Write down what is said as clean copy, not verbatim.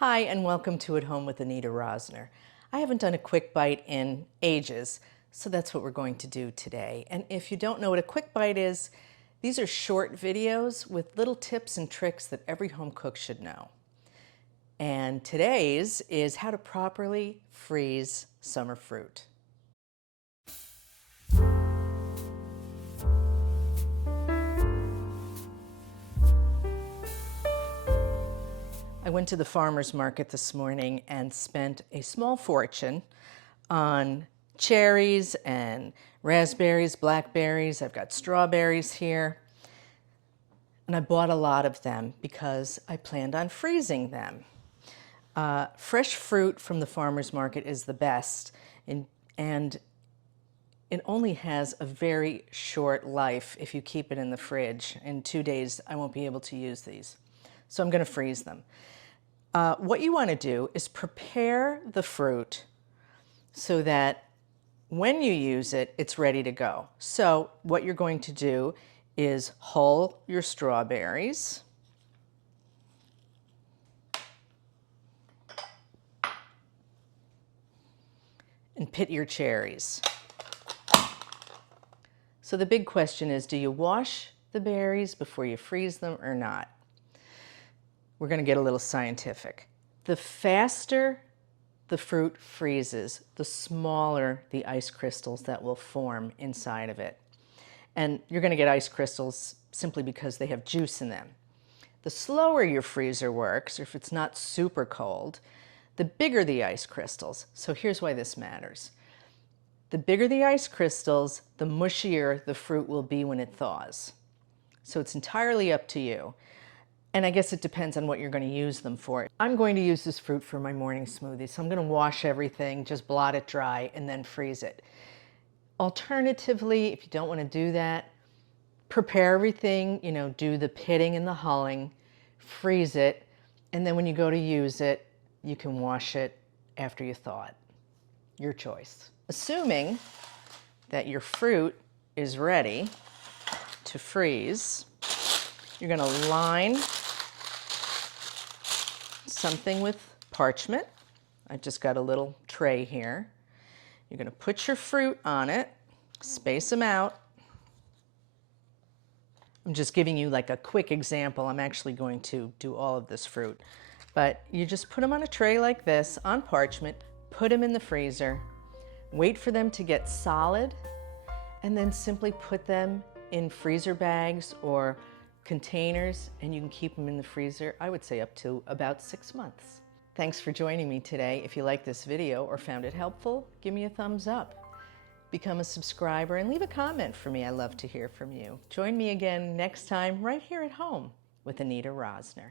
Hi, and welcome to At Home with Anita Rosner. I haven't done a quick bite in ages, so that's what we're going to do today. And if you don't know what a quick bite is, these are short videos with little tips and tricks that every home cook should know. And today's is how to properly freeze summer fruit. I went to the farmer's market this morning and spent a small fortune on cherries and raspberries, blackberries. I've got strawberries here. And I bought a lot of them because I planned on freezing them. Fresh fruit from the farmer's market is the best, and it only has a very short life if you keep it in the fridge. In 2 days, I won't be able to use these. So I'm going to freeze them. What you want to do is prepare the fruit so that when you use it, it's ready to go. So what you're going to do is hull your strawberries. And pit your cherries. So the big question is, do you wash the berries before you freeze them or not? We're going to get a little scientific. The faster the fruit freezes, the smaller the ice crystals that will form inside of it. And you're going to get ice crystals simply because they have juice in them. The slower your freezer works, or if it's not super cold, the bigger the ice crystals. So here's why this matters. The bigger the ice crystals, the mushier the fruit will be when it thaws. So it's entirely up to you. And I guess it depends on what you're going to use them for. I'm going to use this fruit for my morning smoothie, so I'm going to wash everything, just blot it dry, and then freeze it. Alternatively, if you don't want to do that, prepare everything, do the pitting and the hulling, freeze it, and then when you go to use it, you can wash it after you thaw it. Your choice. Assuming that your fruit is ready to freeze, you're going to line something with parchment. I've just got a little tray here. You're going to put your fruit on it, space them out. I'm just giving you like a quick example. I'm actually going to do all of this fruit. But you just put them on a tray like this, on parchment, put them in the freezer, wait for them to get solid, and then simply put them in freezer bags or containers, and you can keep them in the freezer, I would say up to about 6 months. Thanks for joining me today. If you liked this video or found it helpful, give me a thumbs up. Become a subscriber and leave a comment for me. I love to hear from you. Join me again next time right here at home with Anita Rosner.